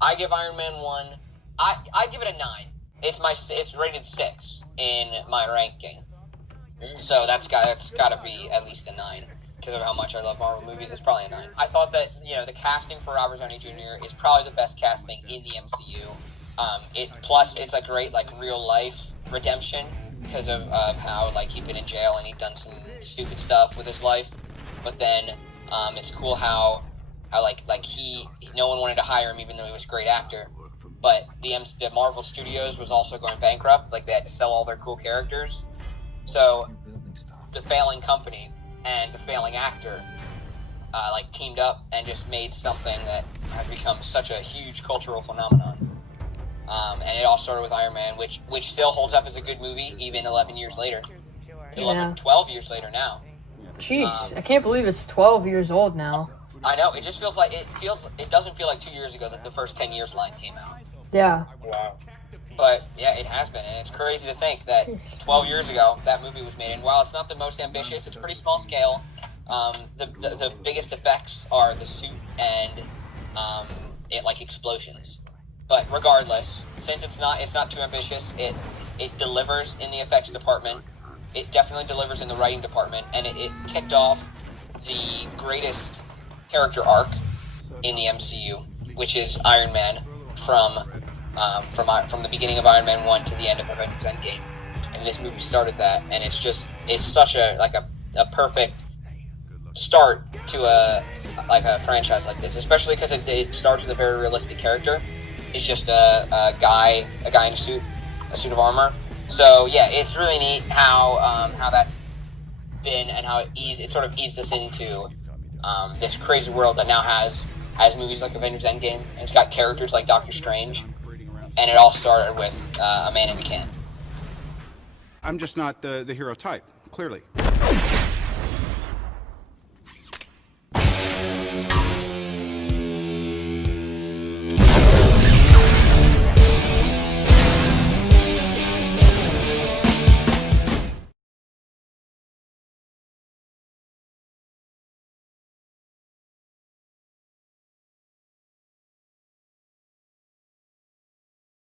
I give Iron Man 1, I give it a 9. It's rated 6 in my ranking. So that's got to be at least a 9 because of how much I love Marvel movies. It's probably a 9. I thought that, the casting for Robert Downey Jr. is probably the best casting in the MCU. Plus it's a great real life redemption because of how he'd been in jail and he'd done some stupid stuff with his life. But then it's cool how no one wanted to hire him even though he was a great actor. But the Marvel Studios was also going bankrupt. They had to sell all their cool characters. So the failing company and the failing actor teamed up and just made something that has become such a huge cultural phenomenon. And it all started with Iron Man, which still holds up as a good movie even 11 years later. 12 years later now. Jeez, I can't believe it's 12 years old now. I know, it just feels it doesn't feel like 2 years ago that the first 10 years line came out. Yeah. Wow. But yeah, it has been, and it's crazy to think that 12 years ago that movie was made. And while it's not the most ambitious, it's pretty small scale. The biggest effects are the suit and explosions. But regardless, since it's not too ambitious, it delivers in the effects department. It definitely delivers in the writing department, and it kicked off the greatest character arc in the MCU, which is Iron Man from the beginning of Iron Man 1 to the end of Avengers Endgame. And this movie started that, and it's such a perfect start to a franchise like this, especially because it starts with a very realistic character. It's just a guy in a suit of armor. So yeah, it's really neat how that's been and how it sort of eased us into this crazy world that now has movies like Avengers Endgame, and it's got characters like Doctor Strange, and it all started with a man in a can. I'm just not the hero type, clearly.